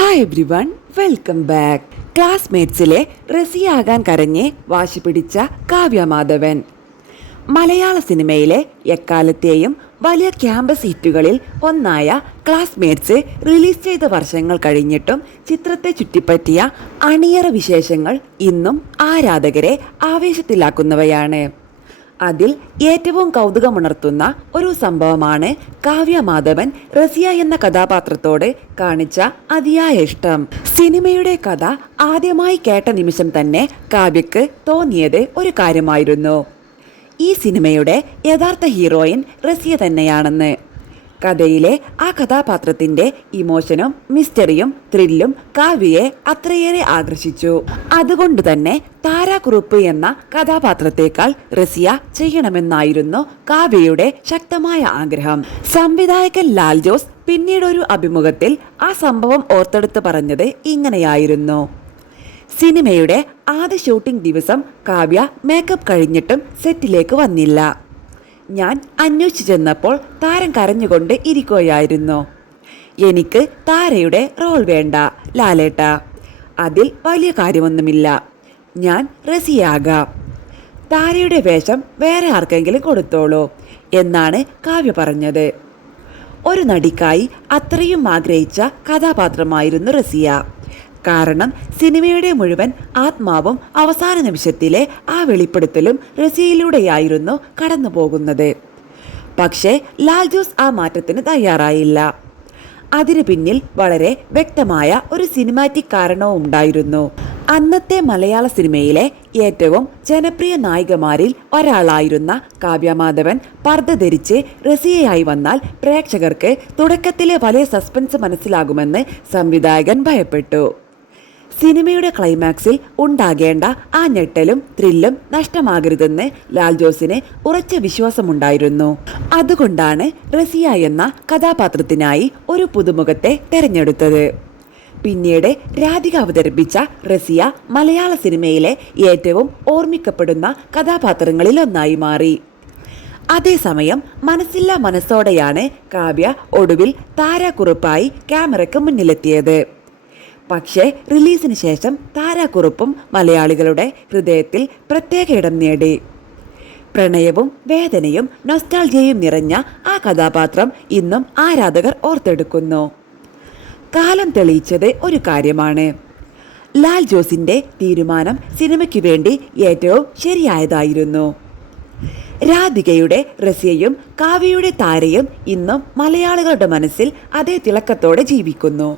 Hi everyone, welcome back. ക്ലാസ്മേറ്റ്സിലെ റസിയാകാൻ കരഞ്ഞ് വാശി പിടിച്ച കാവ്യ മാധവൻ. മലയാള സിനിമയിലെ എക്കാലത്തെയും വലിയ ക്യാമ്പസ് ഹിറ്റുകളിൽ ഒന്നായ ക്ലാസ്മേറ്റ്സ് റിലീസ് ചെയ്ത വർഷങ്ങൾ കഴിഞ്ഞിട്ടും ചിത്രത്തെ ചുറ്റിപ്പറ്റിയ അണിയറ വിശേഷങ്ങൾ ഇന്നും ആരാധകരെ ആവേശത്തിലാക്കുന്നവയാണ്. അതിൽ ഏറ്റവും കൗതുകമുണർത്തുന്ന ഒരു സംഭവമാണ് കാവ്യ മാധവൻ റസിയ എന്ന കഥാപാത്രത്തോട് കാണിച്ച അതിയായ ഇഷ്ടം. സിനിമയുടെ കഥ ആദ്യമായി കേട്ട നിമിഷം തന്നെ കാവ്യക്ക് തോന്നിയത് ഒരു കാര്യമായിരുന്നു: ഈ സിനിമയുടെ യഥാർത്ഥ ഹീറോയിൻ റസിയ തന്നെയാണെന്ന്. കഥയിലെ ആ കഥാപാത്രത്തിന്റെ ഇമോഷനും മിസ്റ്ററിയും ത്രില്ലും കാവ്യയെ അത്രയേറെ ആകർഷിച്ചു. അതുകൊണ്ട് തന്നെ താരാകുറുപ്പ് എന്ന കഥാപാത്രത്തെക്കാൾ റസിയ ചെയ്യണമെന്നായിരുന്നു കാവ്യയുടെ ശക്തമായ ആഗ്രഹം. സംവിധായകൻ ലാൽ ജോസ് പിന്നീടൊരു അഭിമുഖത്തിൽ ആ സംഭവം ഓർത്തെടുത്ത് പറഞ്ഞത് ഇങ്ങനെയായിരുന്നു: സിനിമയുടെ ആദ്യ ഷൂട്ടിംഗ് ദിവസം കാവ്യ മേക്കപ്പ് കഴിഞ്ഞിട്ടും സെറ്റിലേക്ക് വന്നില്ല. ഞാൻ അന്വേഷിച്ചു ചെന്നപ്പോൾ താരം കരഞ്ഞുകൊണ്ട് ഇരിക്കുകയായിരുന്നു. എനിക്ക് താരയുടെ റോൾ വേണ്ട ലാലേട്ട, അതിൽ വലിയ കാര്യമൊന്നുമില്ല, ഞാൻ റസിയാകാം, താരയുടെ വേഷം വേറെ ആർക്കെങ്കിലും കൊടുത്തോളൂ എന്നാണ് കാവ്യ പറഞ്ഞത്. ഒരു നടിക്കായി അത്രയും ആഗ്രഹിച്ച കഥാപാത്രമായിരുന്നു റസിയ. കാരണം സിനിമയുടെ മുഴുവൻ ആത്മാവും അവസാന നിമിഷത്തിലെ ആ വെളിപ്പെടുത്തലും റസിയയിലൂടെയായിരുന്നു കടന്നു പോകുന്നത്. പക്ഷേ ലാൽ ജോസ് ആ മാറ്റത്തിന് തയ്യാറായില്ല. അതിനു പിന്നിൽ വളരെ വ്യക്തമായ ഒരു സിനിമാറ്റിക് കാരണവും ഉണ്ടായിരുന്നു. അന്നത്തെ മലയാള സിനിമയിലെ ഏറ്റവും ജനപ്രിയ നായികമാരിൽ ഒരാളായിരുന്ന കാവ്യ മാധവൻ പർദ്ദ ധരിച്ച് റസിയയായി വന്നാൽ പ്രേക്ഷകർക്ക് തുടക്കത്തിലെ വലിയ സസ്പെൻസ് മനസ്സിലാകുമെന്ന് സംവിധായകൻ ഭയപ്പെട്ടു. സിനിമയുടെ ക്ലൈമാക്സിൽ ഉണ്ടാകേണ്ട ആ ഞെട്ടലും ത്രില്ലും നഷ്ടമാകരുതെന്ന് ലാൽ ജോസിന് ഉറച്ച വിശ്വാസമുണ്ടായിരുന്നു. അതുകൊണ്ടാണ് റസിയ എന്ന കഥാപാത്രത്തിനായി ഒരു പുതുമുഖത്തെ തെരഞ്ഞെടുത്തത്. പിന്നീട് രാധിക അവതരിപ്പിച്ച റസിയ മലയാള സിനിമയിലെ ഏറ്റവും ഓർമ്മിക്കപ്പെടുന്ന കഥാപാത്രങ്ങളിൽ ഒന്നായി മാറി. അതേസമയം മനസ്സില്ലാ മനസ്സോടെയാണ് കാവ്യ ഒടുവിൽ താരാകുറുപ്പായി ക്യാമറയ്ക്ക് മുന്നിലെത്തിയത്. പക്ഷേ റിലീസിന് ശേഷം താരാകുറുപ്പും മലയാളികളുടെ ഹൃദയത്തിൽ പ്രത്യേക ഇടം നേടി. പ്രണയവും വേദനയും നൊസ്റ്റാൾജിയയും നിറഞ്ഞ ആ കഥാപാത്രം ഇന്നും ആരാധകർ ഓർത്തെടുക്കുന്നു. കാലം തെളിയിച്ചത് ഒരു കാര്യമാണ്: ലാൽ ജോസിന്റെ തീരുമാനം സിനിമയ്ക്ക് വേണ്ടി ഏറ്റവും ശരിയായതായിരുന്നു. രാധികയുടെ റസിയയും കാവ്യയുടെ താരയും ഇന്നും മലയാളികളുടെ മനസ്സിൽ അതേ തിളക്കത്തോടെ ജീവിക്കുന്നു.